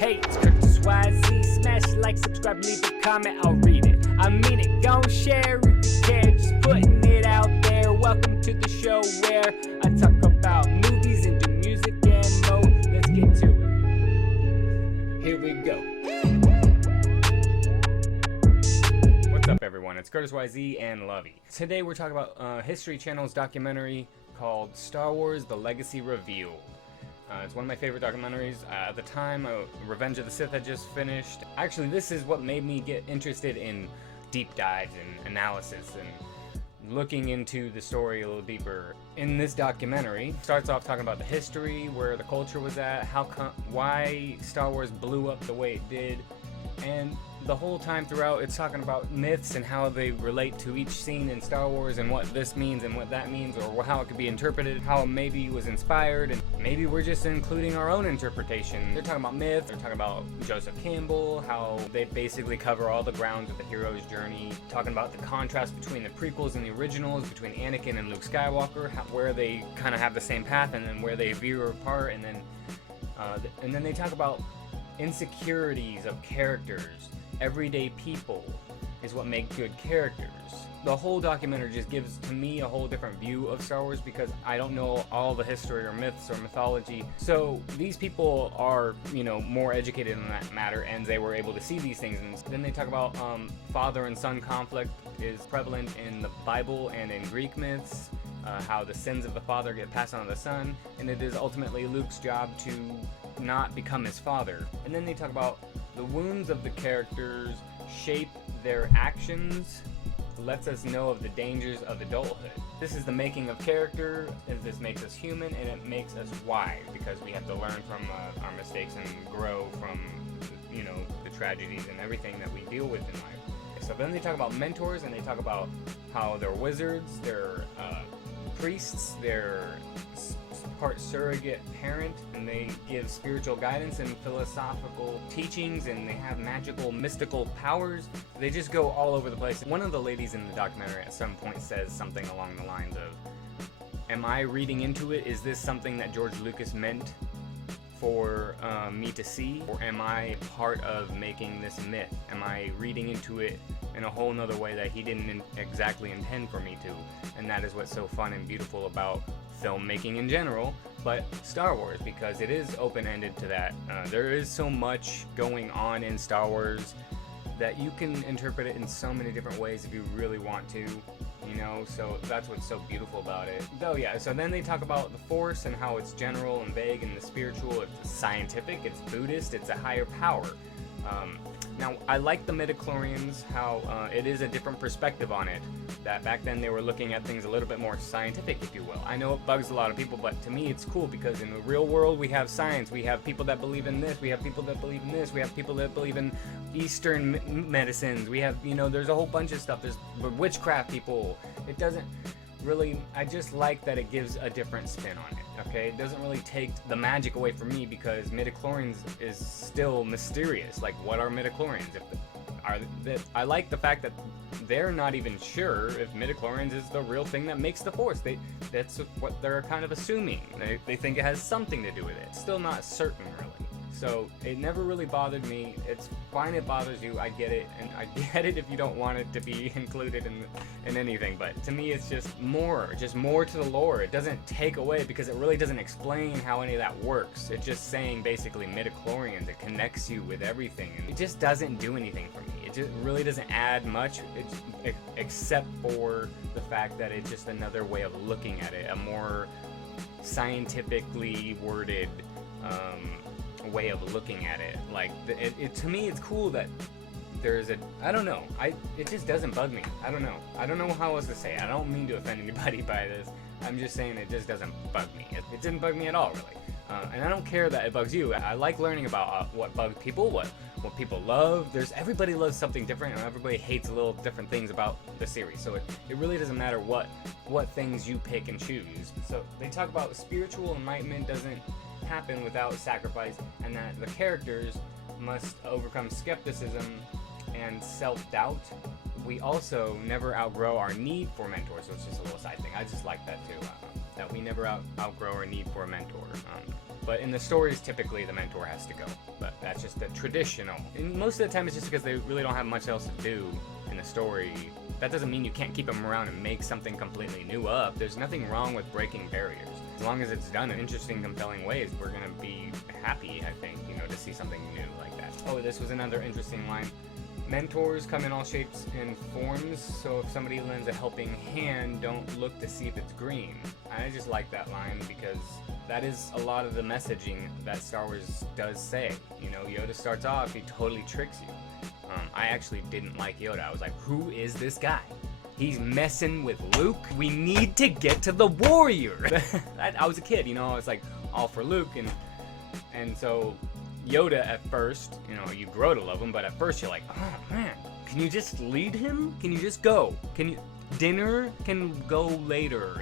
Hey, it's Curtis YZ. Smash like, subscribe, leave a comment, I'll read it. I mean it, gon' share if you care. Just putting it out there. Welcome to the show where I talk about movies and do music and more. Let's get to it. Here we go. What's up, everyone? It's Curtis YZ and Lovey. Today we're talking about History Channel's documentary called Star Wars: The Legacy Revealed. It's one of my favorite documentaries. At the time, Revenge of the Sith had just finished. Actually, this is what made me get interested in deep dives and analysis and looking into the story a little deeper. In this documentary, it starts off talking about the history, where the culture was at, why Star Wars blew up the way it did, and the whole time throughout it's talking about myths and how they relate to each scene in Star Wars and what this means and what that means, or how it could be interpreted, how it maybe was inspired, and maybe we're just including our own interpretation. They're talking about myth, they're talking about Joseph Campbell, how they basically cover all the grounds of the hero's journey, talking about the contrast between the prequels and the originals, between Anakin and Luke Skywalker, where they kind of have the same path and then where they veer apart, and then they talk about insecurities of characters. Everyday people is what make good characters. The whole documentary just gives to me a whole different view of Star Wars because I don't know all the history or myths or mythology. So these people are, more educated in that matter, and they were able to see these things. And then they talk about father and son conflict is prevalent in the Bible and in Greek myths. How the sins of the father get passed on to the son, and it is ultimately Luke's job to not become his father. And then they talk about the wounds of the characters shape their actions, lets us know of the dangers of adulthood. This is the making of character, and this makes us human, and it makes us wise because we have to learn from our mistakes and grow from, the tragedies and everything that we deal with in life. So then they talk about mentors, and they talk about how they're wizards, they're priests, they're part surrogate parent, and they give spiritual guidance and philosophical teachings, and they have magical, mystical powers. They just go all over the place. One of the ladies in the documentary at some point says something along the lines of, am I reading into it? Is this something that George Lucas meant for me to see? Or am I part of making this myth? Am I reading into it in a whole nother way that he didn't exactly intend for me to? And that is what's so fun and beautiful about filmmaking in general, but Star Wars, because it is open-ended to that. There is so much going on in Star Wars that you can interpret it in so many different ways if you really want to, so that's what's so beautiful about it. So then they talk about the Force and how it's general and vague, and the spiritual, it's scientific, it's Buddhist, it's a higher power. Now, I like the midichlorians, how it is a different perspective on it, that back then they were looking at things a little bit more scientific, if you will. I know it bugs a lot of people, but to me it's cool because in the real world we have science, we have people that believe in this, we have people that believe in this, we have people that believe in Eastern medicines, we have, there's a whole bunch of stuff, there's witchcraft people. It doesn't really, I just like that it gives a different spin on it, okay? It doesn't really take the magic away from me because midichlorians is still mysterious. Like, what are midichlorians? I like the fact that they're not even sure if midichlorians is the real thing that makes the Force. That's what they're kind of assuming. They think it has something to do with it. It's still not certain, really. So it never really bothered me. It's fine it bothers you, I get it, and I get it if you don't want it to be included in anything, but to me it's just more to the lore. It doesn't take away because it really doesn't explain how any of that works. It's just saying basically midichlorians, it connects you with everything, and it just doesn't do anything for me. It just really doesn't add much, except for the fact that it's just another way of looking at it, a more scientifically worded way of looking at it. Like, to me it's cool that there's I don't know, it just doesn't bug me. I don't know how else to say it. I don't mean to offend anybody by this. I'm just saying it just doesn't bug me. It didn't bug me at all, really. And I don't care that it bugs you. I like learning about what bugs people, what people love. Everybody loves something different, and everybody hates a little different things about the series. So it really doesn't matter what things you pick and choose. So they talk about spiritual enlightenment doesn't happen without sacrifice, and that the characters must overcome skepticism and self-doubt. We also never outgrow our need for mentors, so it's just a little side thing. I just like that too, that we never outgrow our need for a mentor. But in the stories, typically the mentor has to go. But that's just the traditional. And most of the time it's just because they really don't have much else to do in the story. That doesn't mean you can't keep them around and make something completely new up. There's nothing wrong with breaking barriers. As long as it's done in interesting, compelling ways, we're gonna be happy, I think, to see something new like that. Oh, this was another interesting line. Mentors come in all shapes and forms, so if somebody lends a helping hand, don't look to see if it's green. I just like that line because that is a lot of the messaging that Star Wars does say. Yoda starts off, he totally tricks you. I actually didn't like Yoda. I was like, who is this guy? He's messing with Luke. We need to get to the warrior. I was a kid, I was like all for Luke, and so Yoda at first, you grow to love him, but at first you're like, oh man, can you just lead him? Can you just go? Dinner can go later,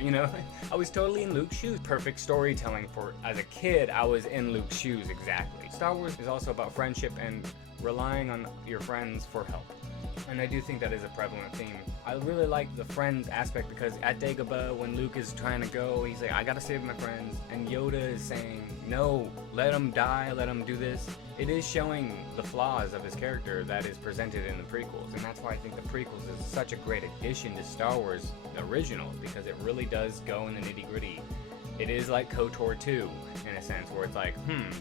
I was totally in Luke's shoes. Perfect storytelling as a kid, I was in Luke's shoes exactly. Star Wars is also about friendship and relying on your friends for help. And I do think that is a prevalent theme. I really like the friends aspect because at Dagobah, when Luke is trying to go, he's like, I gotta save my friends. And Yoda is saying, no, let him die, let him do this. It is showing the flaws of his character that is presented in the prequels. And that's why I think the prequels is such a great addition to Star Wars originals, because it really does go in the nitty gritty. It is like KOTOR 2, in a sense, where it's like,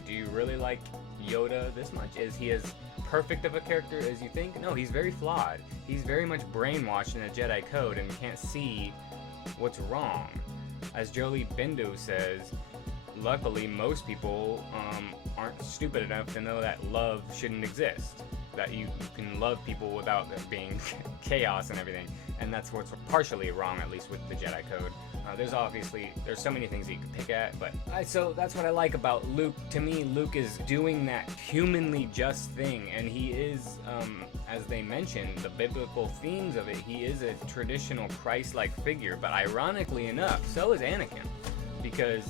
do you really like Yoda this much? Is he as perfect of a character as you think? No, he's very flawed. He's very much brainwashed in a Jedi code and can't see what's wrong. As Jolie Bindo says, luckily most people aren't stupid enough to know that love shouldn't exist. That you can love people without there being chaos and everything. And that's what's partially wrong, at least with the Jedi code. There's so many things that you could pick at, but so that's what I like about Luke. To me, Luke is doing that humanly just thing, and he is, as they mentioned, the biblical themes of it, he is a traditional Christ-like figure, but ironically enough, so is Anakin, because,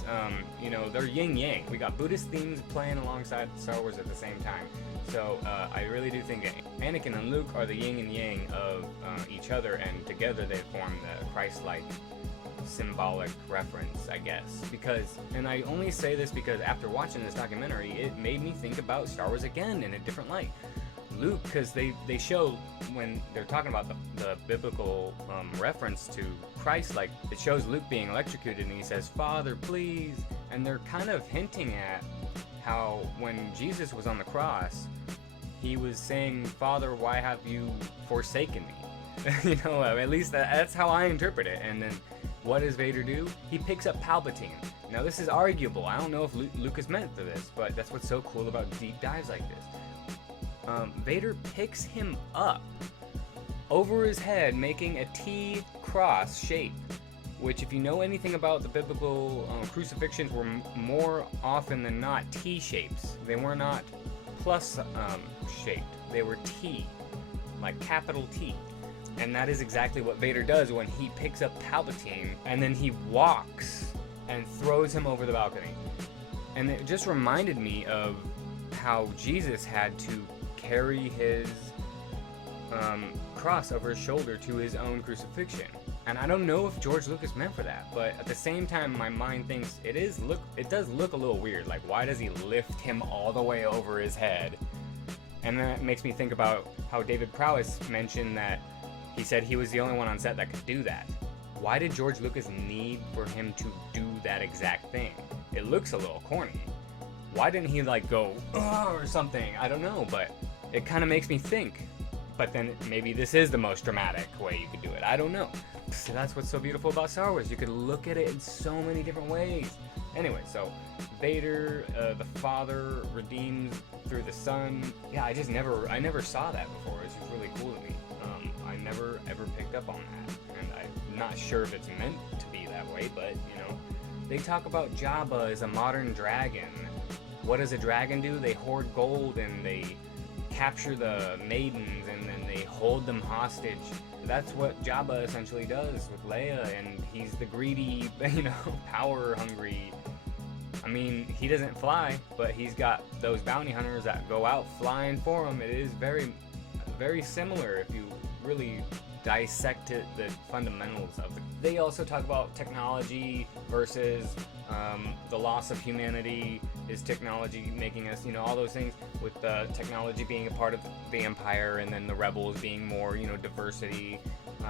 they're yin-yang. We got Buddhist themes playing alongside Star Wars at the same time. So I really do think Anakin and Luke are the yin and yang of each other, and together they form the Christ-like symbolic reference, I guess. And I only say this because after watching this documentary, it made me think about Star Wars again in a different light. Luke, because they show when they're talking about the biblical reference to Christ, like it shows Luke being electrocuted and he says, Father, please. And they're kind of hinting at how when Jesus was on the cross, he was saying, Father, why have you forsaken me? At least that's how I interpret it. And then what does Vader do? He picks up Palpatine. Now this is arguable. I don't know if Lucas meant for this, but that's what's so cool about deep dives like this. Vader picks him up over his head, making a T cross shape, which if you know anything about the biblical crucifixions were more often than not T shapes. They were not plus shaped. They were T, like capital T. And that is exactly what Vader does when he picks up Palpatine and then he walks and throws him over the balcony. And it just reminded me of how Jesus had to carry his cross over his shoulder to his own crucifixion. And I don't know if George Lucas meant for that, but at the same time my mind thinks it does look a little weird. Like, why does he lift him all the way over his head? And that makes me think about how David Prowse mentioned that he said he was the only one on set that could do that. Why did George Lucas need for him to do that exact thing? It looks a little corny. Why didn't he go, or something? I don't know, but it kind of makes me think. But then maybe this is the most dramatic way you could do it. I don't know. So that's what's so beautiful about Star Wars. You could look at it in so many different ways. Anyway, so Vader, the father, redeems through the son. Yeah, I never saw that before. It's just really cool to me. I never ever picked up on that, and I'm not sure if it's meant to be that way, but they talk about Jabba as a modern dragon. What does a dragon do? They hoard gold and they capture the maidens and then they hold them hostage. That's what Jabba essentially does with Leia, and he's the greedy, power hungry. I mean, he doesn't fly, but he's got those bounty hunters that go out flying for him. It is very, very similar if you really dissect the fundamentals of it. They also talk about technology versus the loss of humanity. Is technology making us, all those things, with technology being a part of the Empire, and then the rebels being more, diversity.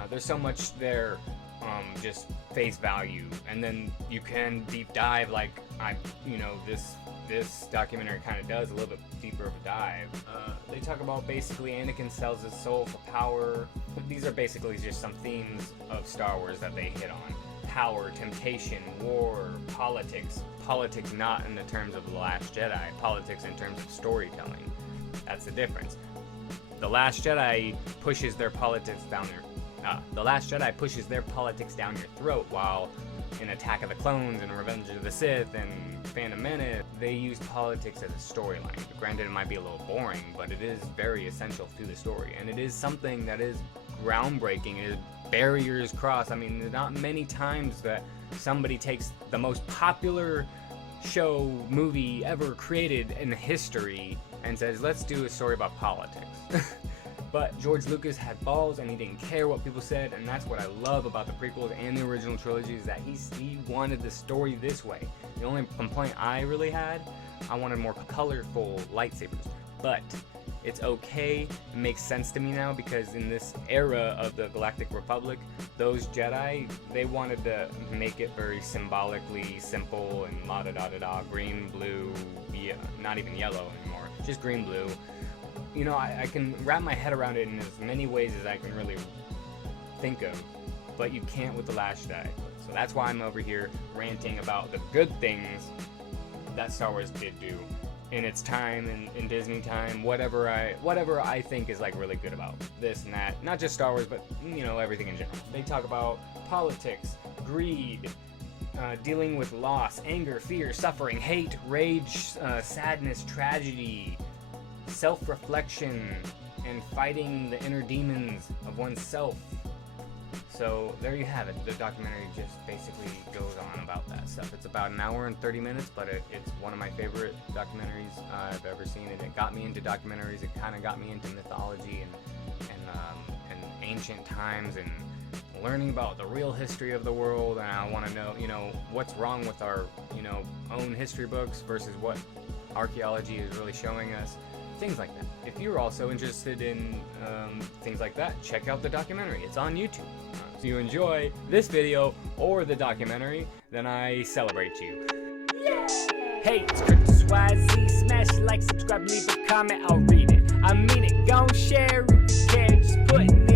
There's so much there, just face value, and then you can deep dive like this documentary kind of does, a little bit deeper of a dive. They talk about basically Anakin sells his soul for power. These are basically just some themes of Star Wars that they hit on. Power, temptation, war, politics. Politics not in the terms of The Last Jedi, politics in terms of storytelling. That's the difference. The Last Jedi pushes their politics down your throat, while in Attack of the Clones and Revenge of the Sith and Phantom Menace, they use politics as a storyline. Granted, it might be a little boring, but it is very essential to the story, and it is something that is groundbreaking. It is barriers crossed. I mean, there's not many times that somebody takes the most popular movie ever created in history and says, let's do a story about politics. But George Lucas had balls, and he didn't care what people said, and that's what I love about the prequels and the original trilogy, is that he wanted the story this way. The only complaint I really had, I wanted more colorful lightsabers, but it's okay. It makes sense to me now, because in this era of the Galactic Republic, those Jedi, they wanted to make it very symbolically simple and la-da-da-da-da, green, blue, yeah, not even yellow anymore, just green, blue. I can wrap my head around it in as many ways as I can really think of, but you can't with The Last Jedi. So that's why I'm over here ranting about the good things that Star Wars did do in its time, in Disney time, whatever I think is like really good about this and that. Not just Star Wars, but everything in general. They talk about politics, greed, dealing with loss, anger, fear, suffering, hate, rage, sadness, tragedy, self-reflection, and fighting the inner demons of oneself. So there you have it. The documentary just basically goes on about that stuff. It's about an hour and 30 minutes, but it's one of my favorite documentaries I've ever seen, and it got me into documentaries. It kind of got me into mythology and ancient times, and learning about the real history of the world. And I want to know, what's wrong with our, own history books versus what archaeology is really showing us. Things like that. If you're also interested in things like that, check out the documentary. It's on YouTube. If you enjoy this video or the documentary, then I celebrate you. Hey, it's Curtis YZ. Smash like, subscribe, leave a comment, I'll read it. I mean it. Gon' share if you care. Just put it